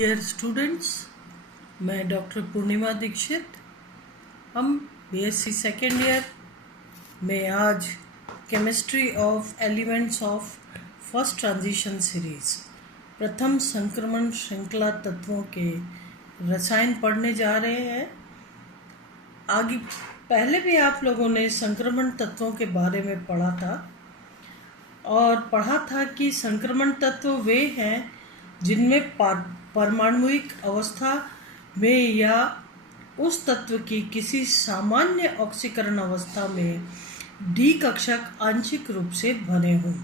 Dear students, मैं doctor पूर्णिमा दीक्षित। हम BSc second year में आज chemistry of elements of first transition series प्रथम संक्रमण श्रृंखला तत्वों के रसायन पढ़ने जा रहे हैं। आगे पहले भी आप लोगों ने संक्रमण तत्वों के बारे में पढ़ा था और पढ़ा था कि संक्रमण तत्व वे हैं जिनमें परमाणुविक अवस्था में या उस तत्व की किसी सामान्य ऑक्सीकरण अवस्था में डी कक्षक आंशिक रूप से बने हों।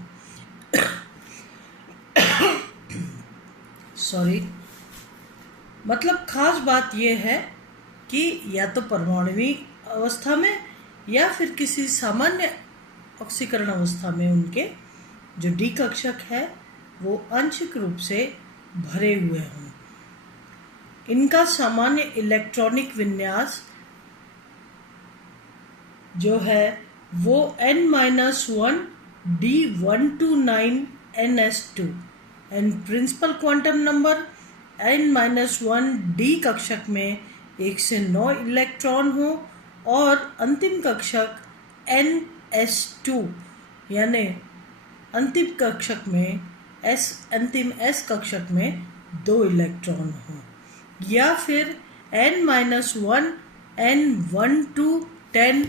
मतलब खास बात यह है कि या तो परमाणुविक अवस्था में या फिर किसी सामान्य ऑक्सीकरण अवस्था में उनके जो डी कक्षक है वो आंशिक रूप से भरे हुए हों। इनका सामान्य इलेक्ट्रॉनिक विन्यास जो है वो n-1 D129NS2 and principal quantum number n-1 D कक्षक में 1 से 9 इलेक्ट्रॉन हो और अंतिम कक्षक NS2 यानी अंतिम कक्षक में अंतिम S कक्षक में 2 इलेक्ट्रॉन हो, या फिर n-1 N1-10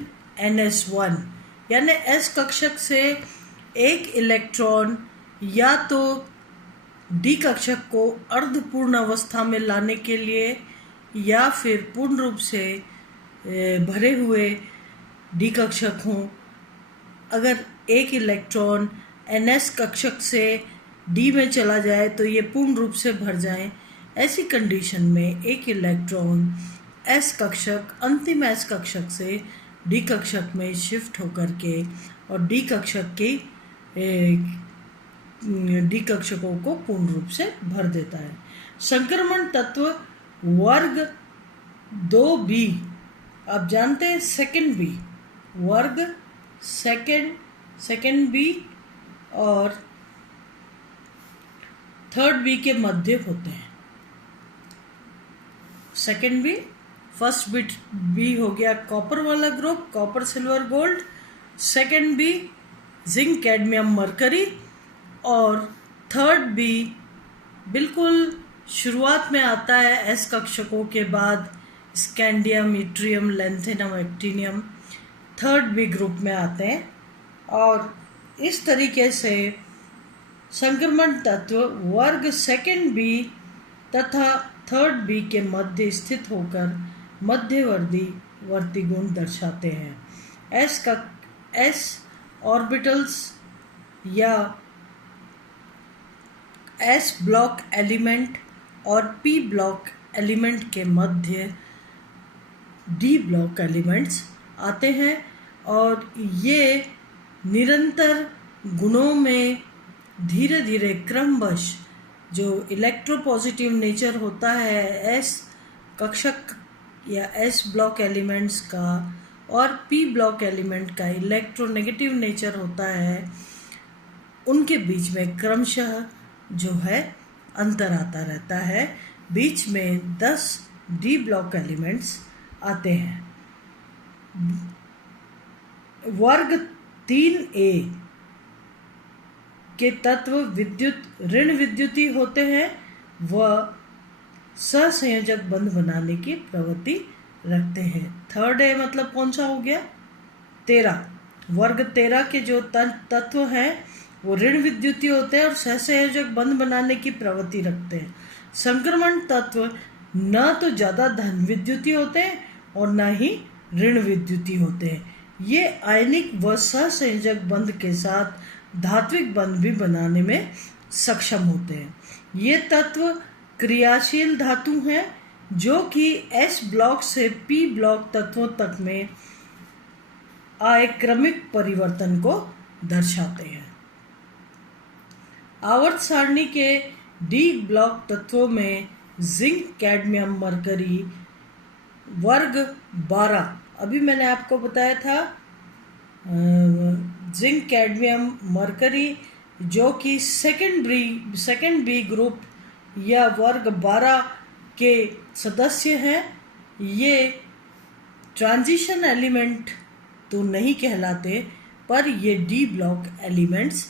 NS1 यानी S कक्षक से 1 इलेक्ट्रॉन या तो D कक्षक को अर्धपूर्ण अवस्था में लाने के लिए या फिर पूर्ण रूप से भरे हुए D कक्षक हों। अगर 1 इलेक्ट्रॉन NS कक्षक से D में चला जाए तो ये पूर्ण रूप से भर जाए। ऐसी कंडीशन में 1 इलेक्ट्रॉन S कक्षक अंतिम S कक्षक से D कक्षक में शिफ्ट होकर के और D कक्षक की D कक्षकों को पूर्ण रूप से भर देता है। संक्रमण तत्व वर्ग 2B, आप जानते हैं सेकेंड B, वर्ग सेकेंड B और थर्ड बी के मध्य होते हैं। Second B, first bit B हो गया कॉपर वाला group, copper silver gold. Second B zinc cadmium mercury और थर्ड बी बिल्कुल शुरुआत में आता है एस कक्षकों के बाद scandium, yttrium, lanthanum, actinium third B group में आते हैं। और इस तरीके से संक्रमण तत्व वर्ग सेकेंड बी तथा थर्ड बी के मध्य स्थित होकर मध्यवर्ती गुण दर्शाते हैं। एस ऑर्बिटल्स या एस ब्लॉक एलिमेंट और पी ब्लॉक एलिमेंट के मध्य डी ब्लॉक एलिमेंट्स आते हैं और ये निरंतर गुणों में धीरे धीरे क्रमवश जो इलेक्ट्रोपॉजिटिव नेचर होता है एस कक्षक या एस ब्लॉक एलिमेंट्स का और पी ब्लॉक एलिमेंट का इलेक्ट्रोनेगेटिव नेचर होता है, उनके बीच में क्रमशः जो है अंतर आता रहता है। बीच में 10 डी ब्लॉक एलिमेंट्स आते हैं। वर्ग 3A के तत्व ऋण विद्युती होते हैं, वह सहसंयोजक बंध बनाने की प्रवृत्ति रखते हैं। थर्ड ए मतलब कौन सा हो गया? 13। वर्ग 13 के जो तत्व हैं वो ऋण विद्युती होते हैं और सहसंयोजक बंध बनाने की प्रवृत्ति रखते हैं। संक्रमण तत्व न तो ज़्यादा धन विद्युती होते हैं और न ही ऋण विद्युती होते हैं। ये आयनिक व सहसंयोजक बंध के साथ धात्विक बंध भी बनाने में सक्षम होते हैं। ये तत्व क्रियाशील धातु हैं जो कि एस ब्लॉक से पी ब्लॉक तत्वों तक में आए क्रमिक परिवर्तन को दर्शाते हैं। आवर्त सारणी के डी ब्लॉक तत्वों में जिंक कैडमियम मरकरी वर्ग 12, अभी मैंने आपको बताया था जिंक कैडमियम मरकरी जो कि सेकेंड बी ग्रुप या वर्ग 12 के सदस्य हैं, ये ट्रांजिशन एलिमेंट तो नहीं कहलाते, पर ये डी ब्लॉक एलिमेंट्स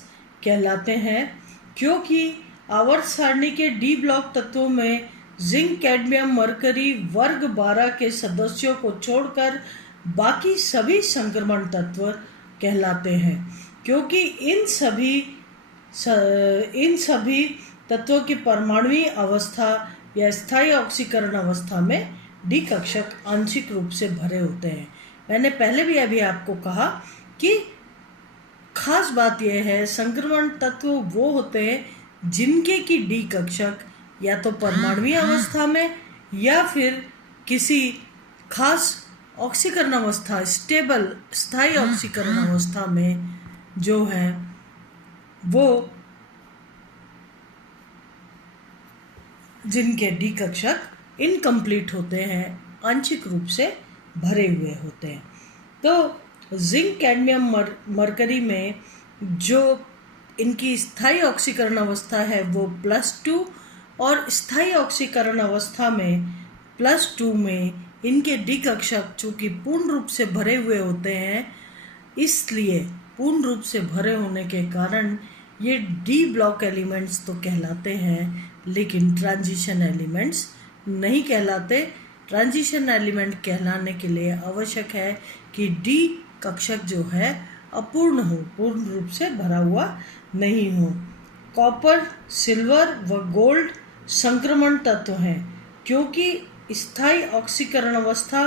कहलाते हैं, क्योंकि आवर्त सारणी के डी ब्लॉक तत्वों में जिंक, कैडमियम, मरकरी वर्ग 12 के सदस्यों को छोड़कर बाकी सभी संक्रमण तत्व कहलाते हैं, क्योंकि इन सभी तत्वों की परमाणुीय अवस्था या स्थायी ऑक्सीकरण अवस्था में डी कक्षक आंशिक रूप से भरे होते हैं। मैंने पहले भी अभी आपको कहा कि खास बात यह है, संक्रमण तत्व वो होते हैं जिनके की डी कक्षक या तो परमाणुीय अवस्था में या फिर किसी खास ऑक्सीकरण अवस्था, स्टेबल स्थायी ऑक्सीकरण अवस्था में जो है वो जिनके डी कक्षक इनकम्प्लीट होते हैं, आंशिक रूप से भरे हुए होते हैं। तो जिंक, कैडमियम, मरकरी में जो इनकी स्थायी ऑक्सीकरण अवस्था है वो +2 और स्थायी ऑक्सीकरण अवस्था में +2 में इनके डी कक्षक चूँकि पूर्ण रूप से भरे हुए होते हैं, इसलिए पूर्ण रूप से भरे होने के कारण ये डी ब्लॉक एलिमेंट्स तो कहलाते हैं, लेकिन ट्रांजिशन एलिमेंट्स नहीं कहलाते। ट्रांजिशन एलिमेंट कहलाने के लिए आवश्यक है कि डी कक्षक जो है अपूर्ण हो, पूर्ण रूप से भरा हुआ नहीं हो। कॉपर, सिल्वर व गोल्ड संक्रमण तत्व हैं, क्योंकि स्थायी ऑक्सीकरण अवस्था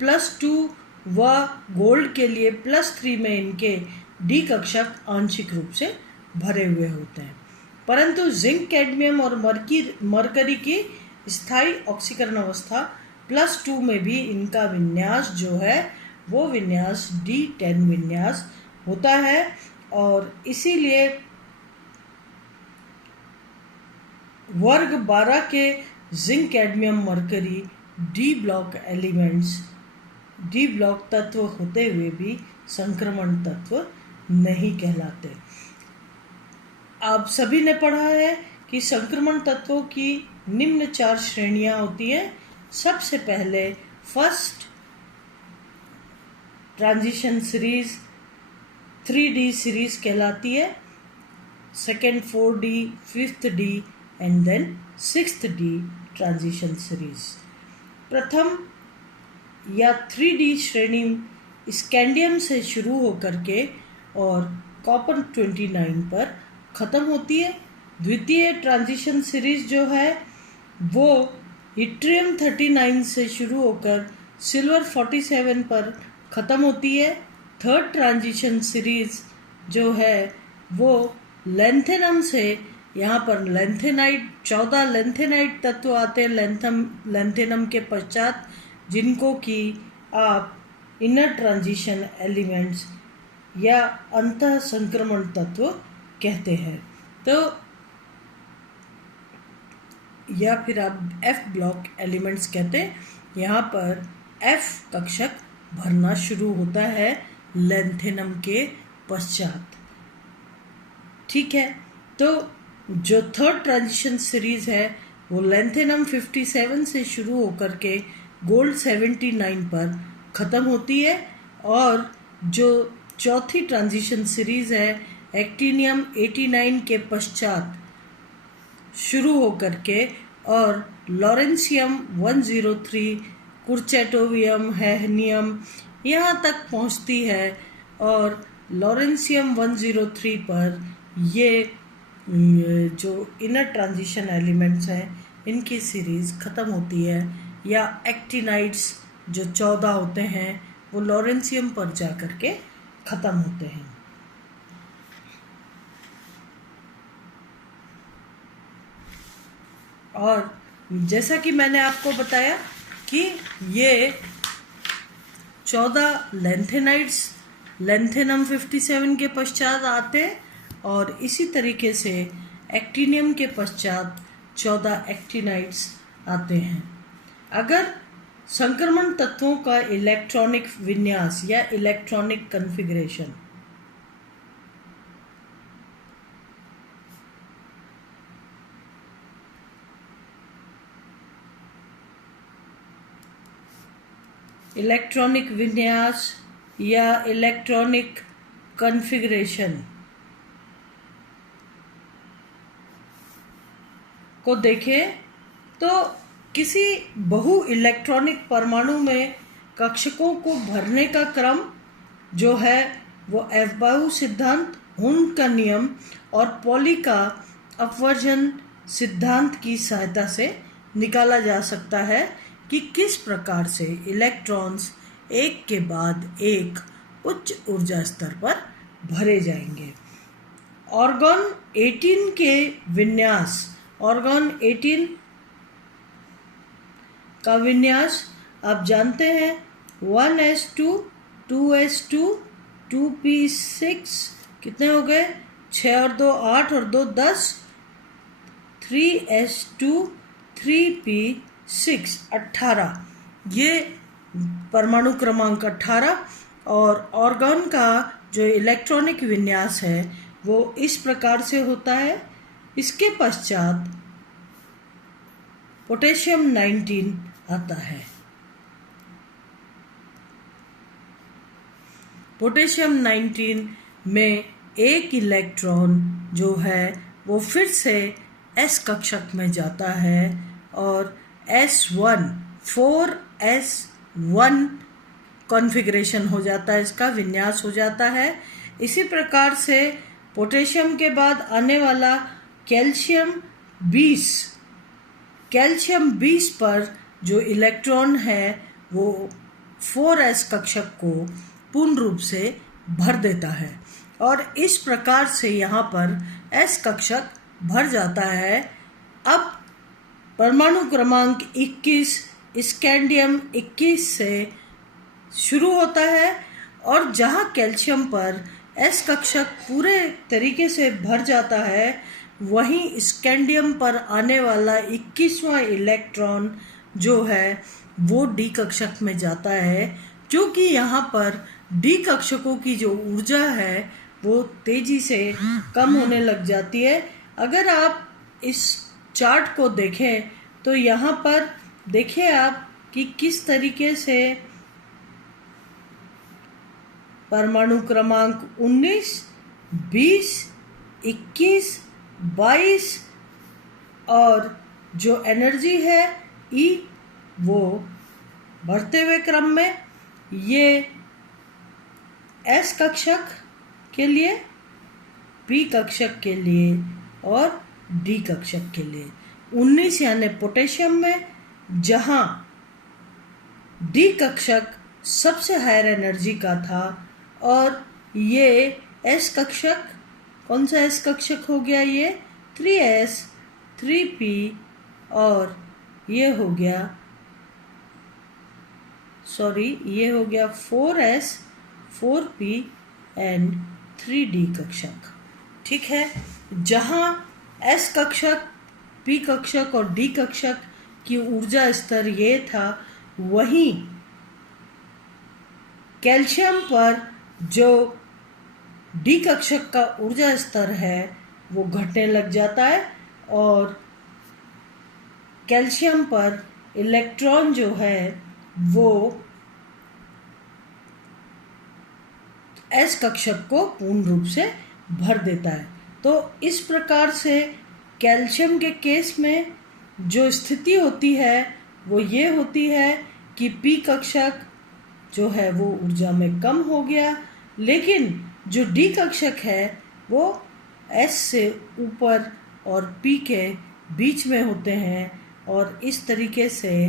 +2 व गोल्ड के लिए +3 में इनके डी कक्षक आंशिक रूप से भरे हुए होते हैं। परंतु जिंक, कैडमियम और मरकरी की स्थायी ऑक्सीकरण अवस्था +2 में भी इनका विन्यास जो है वो विन्यास D10 विन्यास होता है, और इसीलिए वर्ग 12 के zinc, cadmium, mercury D block elements, D block तत्व होते हुए भी संक्रमण तत्व नहीं कहलाते। आप सभी ने पढ़ा है कि संक्रमण तत्वों की निम्न 4 श्रेणियां होती हैं। सबसे पहले first transition series 3D series कहलाती है, second 4D, 5th D and then 6th D transition series. प्रथम या 3D श्रेणी स्कैंडियम से शुरू होकर के और कॉपर 29 पर ख़त्म होती है। द्वितीय ट्रांजिशन सीरीज जो है वो इट्रियम 39 से शुरू होकर सिल्वर 47 पर ख़त्म होती है। थर्ड ट्रांजिशन सीरीज जो है वो लेंथेनम से, यहाँ पर लेंथेनाइट 14 लेंथेनाइट तत्व आते हैं लेंथेनम के पश्चात, जिनको कि आप इनर ट्रांजिशन एलिमेंट्स या अंतः संक्रमण तत्व कहते हैं। तो या फिर आप F ब्लॉक एलिमेंट्स कहते हैं। यहाँ पर F कक्षक भरना शुरू होता है लेंथेनम के पश्चात। ठीक है, तो जो थर्ड ट्रांजिशन सीरीज है वो लेंथेनम 57 से शुरू होकर के गोल्ड 79 पर ख़त्म होती है, और जो चौथी ट्रांजिशन सीरीज है एक्टिनियम 89 के पश्चात शुरू होकर के और लॉरेंशियम 103, कुर्चेटोवियम, हैहनियम यहाँ तक पहुँचती है, और लॉरेंशियम 103 पर ये जो इनर ट्रांजिशन एलिमेंट्स हैं इनकी सीरीज़ ख़त्म होती है, या एक्टिनाइड्स जो 14 होते हैं वो लॉरेंशियम पर जा कर के ख़त्म होते हैं। और जैसा कि मैंने आपको बताया कि ये 14 लेंथेनाइड्स लेंथेनम 57 के पश्चात आते हैं, और इसी तरीके से एक्टिनियम के पश्चात 14 एक्टिनाइड्स आते हैं। अगर संक्रमण तत्वों का इलेक्ट्रॉनिक विन्यास या इलेक्ट्रॉनिक कॉन्फ़िगरेशन इलेक्ट्रॉनिक विन्यास या इलेक्ट्रॉनिक कॉन्फ़िगरेशन को देखें तो किसी बहु इलेक्ट्रॉनिक परमाणु में कक्षकों को भरने का क्रम जो है वो एफबाउ सिद्धांत, हुन का नियम और पॉली का अपवर्जन सिद्धांत की सहायता से निकाला जा सकता है कि किस प्रकार से इलेक्ट्रॉन्स एक के बाद एक उच्च ऊर्जा स्तर पर भरे जाएंगे। ऑर्गन 18 के विन्यास, ऑर्गन 18 का विन्यास आप जानते हैं 1s2 2s2 2p6 कितने हो गए 6 और 2 8 और 2 10 3s2 3p6 18 ये परमाणु क्रमांक 18 और ऑर्गन का जो इलेक्ट्रॉनिक विन्यास है वो इस प्रकार से होता है। इसके पश्चात पोटेशियम 19 आता है। पोटेशियम 19 में एक इलेक्ट्रॉन जो है वो फिर से s कक्षक में जाता है और S1 4s1 कॉन्फ़िगरेशन हो जाता है, इसका विन्यास हो जाता है। इसी प्रकार से पोटेशियम के बाद आने वाला कैल्शियम 20 पर जो इलेक्ट्रॉन है वो 4s कक्षक को पूर्ण रूप से भर देता है और इस प्रकार से यहाँ पर s कक्षक भर जाता है। अब परमाणु क्रमांक 21 स्कैंडियम 21 से शुरू होता है और जहाँ कैल्शियम पर s कक्षक पूरे तरीके से भर जाता है वहीं स्कैंडियम पर आने वाला 21वां इलेक्ट्रॉन जो है वो d कक्षक में जाता है, क्योंकि यहाँ पर d कक्षकों की जो ऊर्जा है वो तेजी से कम होने लग जाती है। अगर आप इस चार्ट को देखें तो यहाँ पर देखिए आप कि किस तरीके से परमाणु क्रमांक 19, 20, 21, 22 और जो एनर्जी है E वो बढ़ते हुए क्रम में ये S कक्षक के लिए, P कक्षक के लिए और D कक्षक के लिए 19 यानी पोटेशियम में, जहाँ D कक्षक सबसे हायर एनर्जी का था और ये S कक्षक, कौन सा S कक्षक हो गया, ये 3s 3p और ये हो गया 4s 4p एंड 3d कक्षक। ठीक है, जहाँ S कक्षक, P कक्षक और D कक्षक की ऊर्जा स्तर ये था, वहीं कैल्शियम पर जो D कक्षक का ऊर्जा स्तर है वो घटने लग जाता है और कैल्शियम पर इलेक्ट्रॉन जो है वो S कक्षक को पूर्ण रूप से भर देता है। तो इस प्रकार से कैल्शियम के केस में जो स्थिति होती है वो ये होती है कि P कक्षक जो है वो ऊर्जा में कम हो गया, लेकिन जो D कक्षक है वो S से ऊपर और P के बीच में होते हैं और इस तरीके से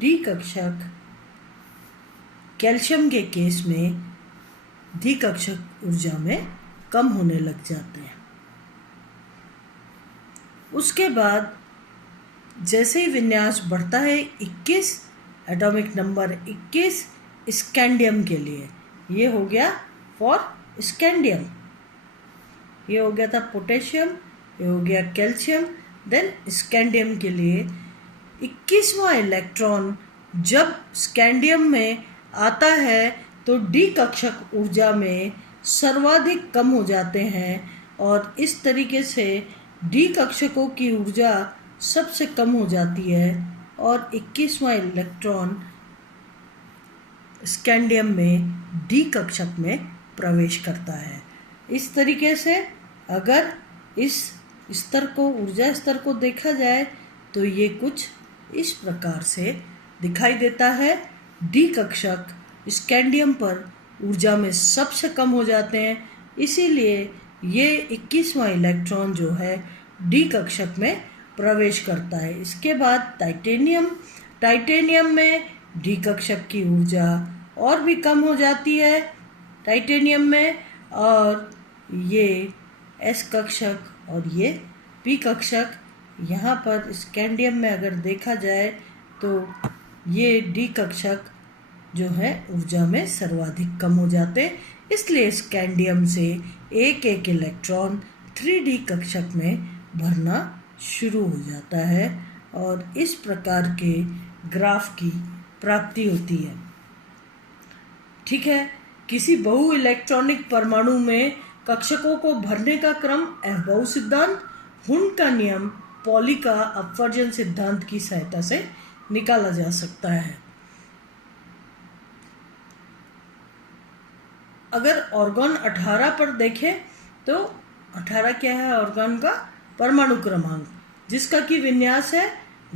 D कक्षक कैल्शियम के केस में D कक्षक ऊर्जा में कम होने लग जाते हैं। उसके बाद जैसे ही विन्यास बढ़ता है 21 एटॉमिक नंबर 21 स्कैंडियम के लिए, ये हो गया फॉर स्कैंडियम, ये हो गया था पोटेशियम, ये हो गया कैल्शियम, देन स्कैंडियम के लिए 21वां इलेक्ट्रॉन जब स्कैंडियम में आता है तो D कक्षक ऊर्जा में सर्वाधिक कम हो जाते हैं और इस तरीके से D कक्षकों की ऊर्जा सबसे कम हो जाती है और 21वां इलेक्ट्रॉन स्कैंडियम में डी कक्षक में प्रवेश करता है। इस तरीके से अगर इस स्तर को, ऊर्जा स्तर को देखा जाए तो ये कुछ इस प्रकार से दिखाई देता है। डी कक्षक स्कैंडियम पर ऊर्जा में सबसे कम हो जाते हैं, इसीलिए ये 21वां इलेक्ट्रॉन जो है डी कक्षक में प्रवेश करता है। इसके बाद टाइटेनियम में डी कक्षक की ऊर्जा और भी कम हो जाती है टाइटेनियम में, और ये एस कक्षक और ये पी कक्षक, यहाँ पर स्कैंडियम में अगर देखा जाए तो ये डी कक्षक जो है ऊर्जा में सर्वाधिक कम हो जाते हैं, इसलिए स्कैंडियम से एक एक इलेक्ट्रॉन 3D कक्षक में भरना शुरू हो जाता है और इस प्रकार के ग्राफ की प्राप्ति होती है। ठीक है, किसी बहु इलेक्ट्रॉनिक परमाणु में कक्षकों को भरने का क्रम अहबाउ सिद्धांत, हुंड का नियम, पॉली का अपवर्जन सिद्धांत की सहायता से निकाला जा सकता है। अगर ऑर्गन 18 पर देखें तो 18 क्या है? ऑर्गन का परमाणु क्रमांक, जिसका कि विन्यास है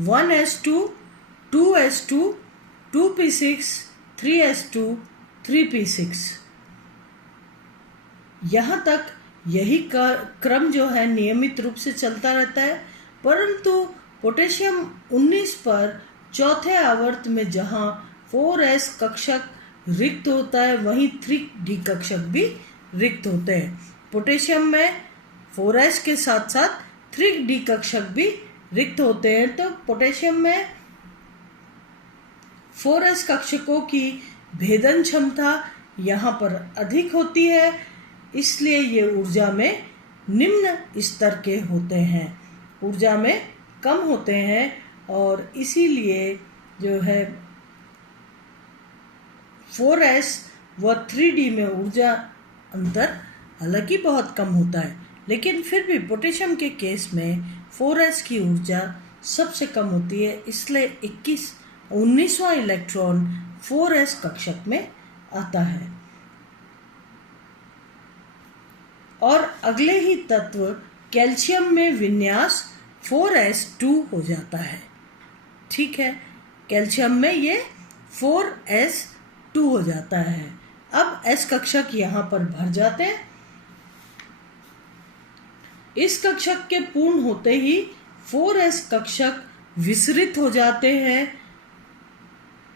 1s2, 2s2, 2p6, 3s2, 3p6। यहाँ तक यही क्रम जो है नियमित रूप से चलता रहता है, परंतु पोटेशियम 19 पर चौथे आवर्त में जहाँ 4s कक्षक रिक्त होता है, वहीं 3D कक्षक भी रिक्त होते हैं। पोटेशियम में 4s के साथ साथ 3D कक्षक भी रिक्त होते हैं, तो पोटेशियम में 4s कक्षकों की भेदन क्षमता यहाँ पर अधिक होती है, इसलिए ये ऊर्जा में निम्न स्तर के होते हैं, ऊर्जा में कम होते हैं, और इसीलिए जो है 4s व 3D में ऊर्जा अंतर हालांकि बहुत कम होता है, लेकिन फिर भी पोटेशियम के केस में 4s की ऊर्जा सबसे कम होती है, इसलिए 19वां इलेक्ट्रॉन 4s कक्षक में आता है। और अगले ही तत्व कैल्शियम में विन्यास 4s2 हो जाता है। ठीक है, कैल्शियम में ये 4s2 हो जाता है। अब s कक्षक यहाँ पर भर जाते हैं। इस कक्षक के पूर्ण होते ही 4s कक्षक विसरित हो जाते हैं,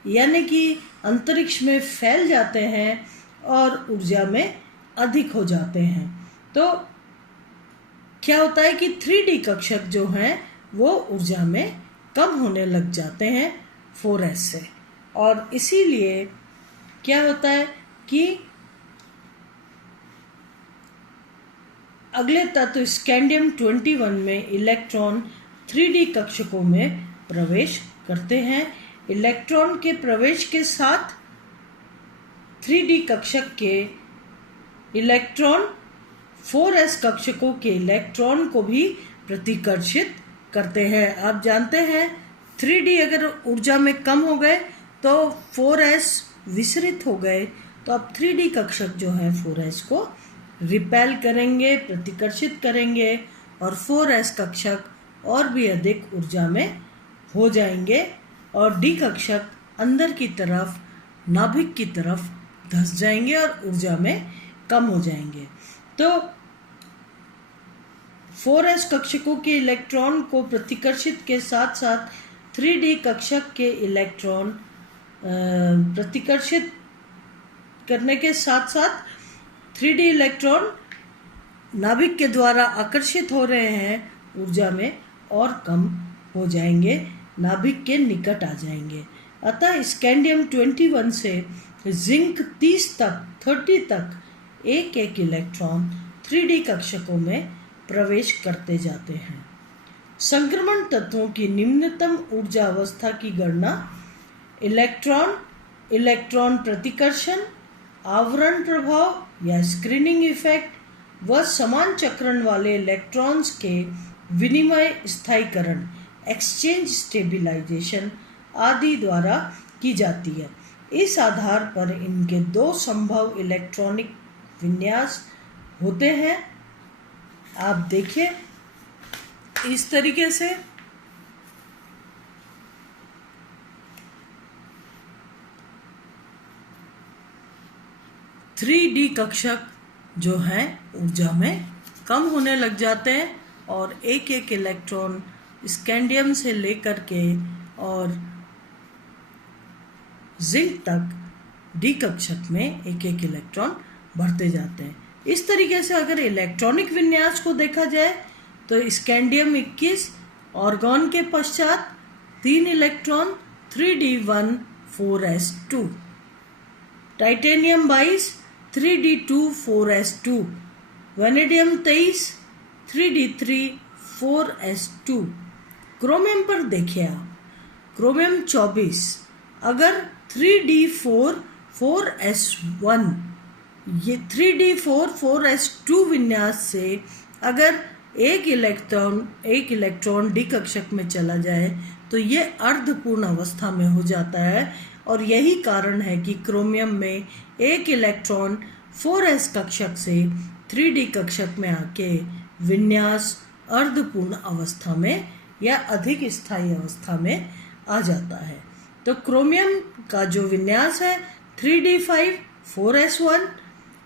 यानी कि अंतरिक्ष में फैल जाते हैं और ऊर्जा में अधिक हो जाते हैं। तो क्या होता है कि 3D कक्षक जो हैं वो ऊर्जा में कम होने लग जाते हैं 4s से, और इसीलिए क्या होता है कि अगले तत्व स्कैंडियम 21 में इलेक्ट्रॉन 3D कक्षकों में प्रवेश करते हैं। इलेक्ट्रॉन के प्रवेश के साथ 3D कक्षक के इलेक्ट्रॉन 4s कक्षकों के इलेक्ट्रॉन को भी प्रतिकर्षित करते हैं। आप जानते हैं 3D अगर ऊर्जा में कम हो गए तो 4s विसरित हो गए, तो अब 3D कक्षक जो है 4s को रिपेल करेंगे, प्रतिकर्षित करेंगे, और 4s कक्षक और भी अधिक ऊर्जा में हो जाएंगे और D कक्षक अंदर की तरफ, नाभिक की तरफ धंस जाएंगे और ऊर्जा में कम हो जाएंगे। तो 4s कक्षकों के इलेक्ट्रॉन को प्रतिकर्षित के साथ साथ 3D कक्षक के इलेक्ट्रॉन प्रतिकर्षित करने के साथ साथ 3D इलेक्ट्रॉन नाभिक के द्वारा आकर्षित हो रहे हैं, ऊर्जा में और कम हो जाएंगे, नाभिक के निकट आ जाएंगे। अतः स्कैंडियम 21 से जिंक 30 तक एक एक इलेक्ट्रॉन 3D कक्षकों में प्रवेश करते जाते हैं। संक्रमण तत्वों की निम्नतम ऊर्जा अवस्था की गणना इलेक्ट्रॉन प्रतिकर्षण, आवरण प्रभाव या स्क्रीनिंग इफेक्ट व समान चक्रण वाले इलेक्ट्रॉन्स के विनिमय स्थायीकरण एक्सचेंज स्टेबिलाइजेशन आदि द्वारा की जाती है। इस आधार पर इनके दो संभव इलेक्ट्रॉनिक विन्यास होते हैं। आप देखिए इस तरीके से थ्री डी कक्षक जो हैं ऊर्जा में कम होने लग जाते हैं और एक एक इलेक्ट्रॉन स्कैंडियम से लेकर के और जिंक तक डी कक्षक में एक एक इलेक्ट्रॉन बढ़ते जाते हैं। इस तरीके से अगर इलेक्ट्रॉनिक विन्यास को देखा जाए तो स्कैंडियम 21 ऑर्गन के पश्चात 3 electron 3d1 4s2, titanium 22 3d2 4s2, vanadium 23 3d3 4s2। Chromium पर देखिए आप, क्रोमियम 24 अगर 3d4 4s1 ये 3d4 4s2 विन्यास से अगर एक इलेक्ट्रॉन डी कक्षक में चला जाए तो ये अर्धपूर्ण अवस्था में हो जाता है और यही कारण है कि क्रोमियम में एक इलेक्ट्रॉन 4s कक्षक से 3d कक्षक में आके विन्यास अर्धपूर्ण अवस्था में या अधिक स्थायी अवस्था में आ जाता है। तो क्रोमियम का जो विन्यास है 3d5 4s1,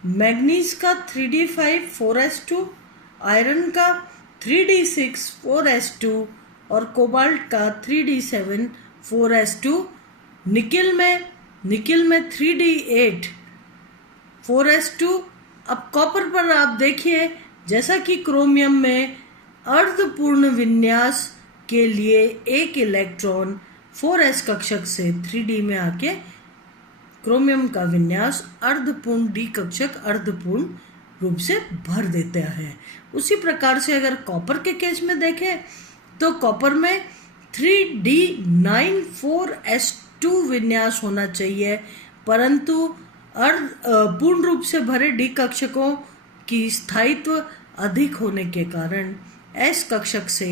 मैग्नीज का 3d5 4s2, आयरन का 3d6 4s2 और कोबाल्ट का 3d7 4s2, निकिल में 3d8 4s2। अब कॉपर पर आप देखिए जैसा कि क्रोमियम में अर्धपूर्ण विन्यास के लिए एक इलेक्ट्रॉन 4s कक्षक से 3d में आके क्रोमियम का विन्यास अर्धपूर्ण डी कक्षक अर्धपूर्ण रूप से भर देता है। उसी प्रकार से अगर कॉपर के केस में देखें तो कॉपर में 3d9 4s2 विन्यास होना चाहिए, परंतु पूर्ण रूप से भरे डी कक्षकों की स्थायित्व अधिक होने के कारण एस कक्षक से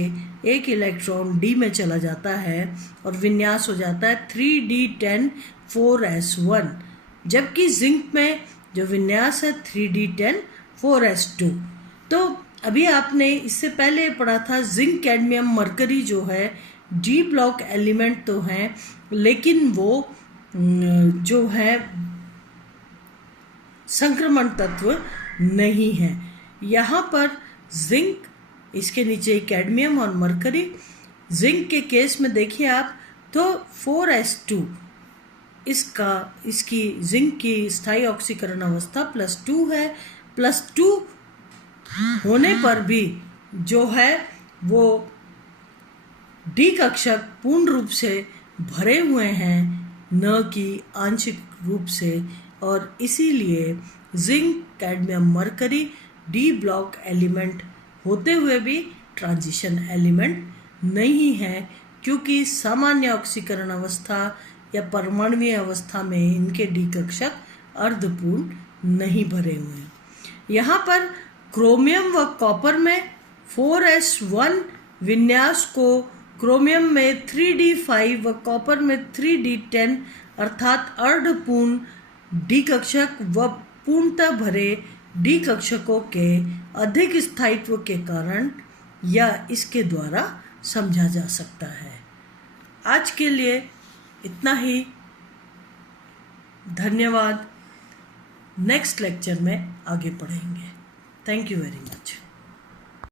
एक इलेक्ट्रॉन डी में चला जाता है और विन्यास हो जाता है 3d10 4s1, जबकि जिंक में जो विन्यास है 3d10 4s2। तो अभी आपने इससे पहले पढ़ा था जिंक कैडमियम मरकरी जो है डी ब्लॉक एलिमेंट तो हैं, लेकिन वो जो है संक्रमण तत्व नहीं है। यहाँ पर जिंक, इसके नीचे कैडमियम और मरकरी। जिंक के केस में देखिए आप तो 4s2 इसकी जिंक की स्थायी ऑक्सीकरण अवस्था +2 है। +2 होने पर भी जो है वो डी कक्षक पूर्ण रूप से भरे हुए हैं, न कि आंशिक रूप से, और इसीलिए zinc cadmium mercury D block element होते हुए भी ट्रांजिशन एलिमेंट नहीं है, क्योंकि सामान्य ऑक्सीकरण अवस्था या परमाणुीय अवस्था में इनके डी कक्षक अर्धपूर्ण नहीं भरे हुए हैं। यहाँ पर क्रोमियम व कॉपर में 4s1 विन्यास को क्रोमियम में 3d5 व कॉपर में 3d10 अर्थात अर्धपूर्ण डी कक्षक व पूर्णतः भरे डी कक्षकों के अधिक स्थायित्व के कारण या इसके द्वारा समझा जा सकता है। आज के लिए इतना ही। धन्यवाद। नेक्स्ट लेक्चर में आगे पढ़ेंगे। Thank you very much.